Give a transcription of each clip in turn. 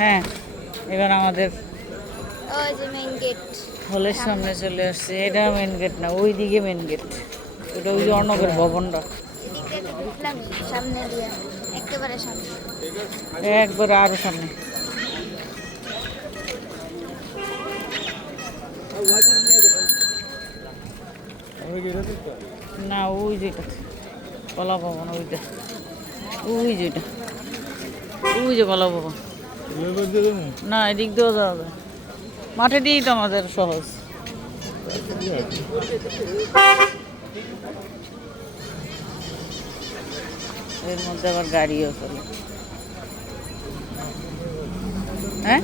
হ্যাঁ, এবার আমাদের ওই যে মেইন গেট হলের সামনে চলে আসছে। এটা মেন গেট না, ওই দিকে মেন গেট। এটা ওই যে অর্ণবের ভবনটা এদিকে তো ঢুকলাম সামনে দিয়ে একেবারে সামনে একবার আরো সামনে। না ওই যেটা কলা ভবন, ওইটা ওই যেটা ওই যে কলা ভবন। না এদিক দিয়েও যাওয়া যায়, মাঠে দিয়েই তো আমাদের সহজ। এর মধ্যে আবার গাড়িও চলে। হ্যাঁ,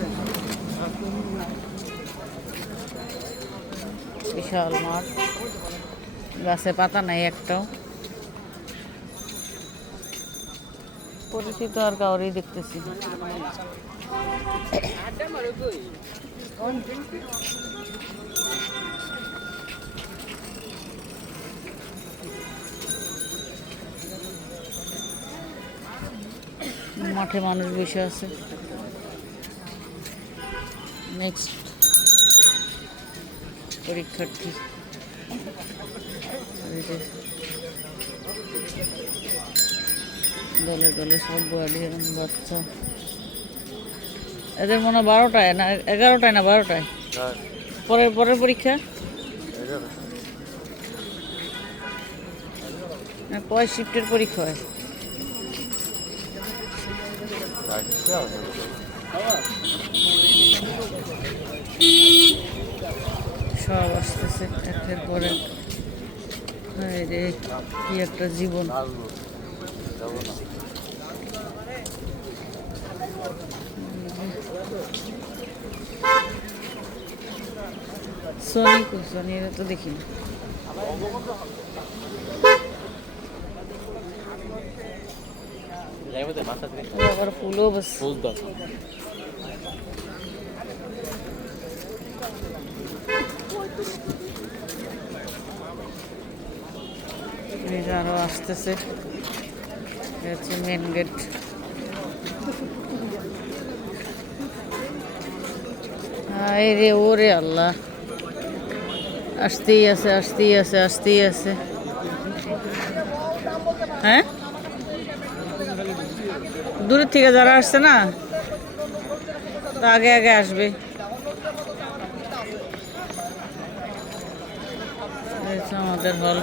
বিশাল মাঠ, গাছে পাতা নাই একটাও। পরিচিত আর কাউরেই দেখতেছি। মাঠে মানুষ বসে আছে। নেক্সট পরীক্ষার্থী, দলে দলে সব বাড়ি এবং বাচ্চা। এদের মনে হয় 12টায় না 11টায় না 12টায় পরের পরের পরীক্ষা। কয় শিফটের পরীক্ষা হয়? সব আসতেছে একের পরে। রে কি একটা জীবন। সোনিরা তো দেখি না। আবার ফুলও বস আরো আসতেছে। হচ্ছে মেন গেট। হায় রে ওরে আল্লাহ, আসতেই আছে আসতেই আছে আসতেই আছে। হ্যাঁ, দূরের থেকে যারা আসছে না তো আগে আগে আসবে। আমাদের হল।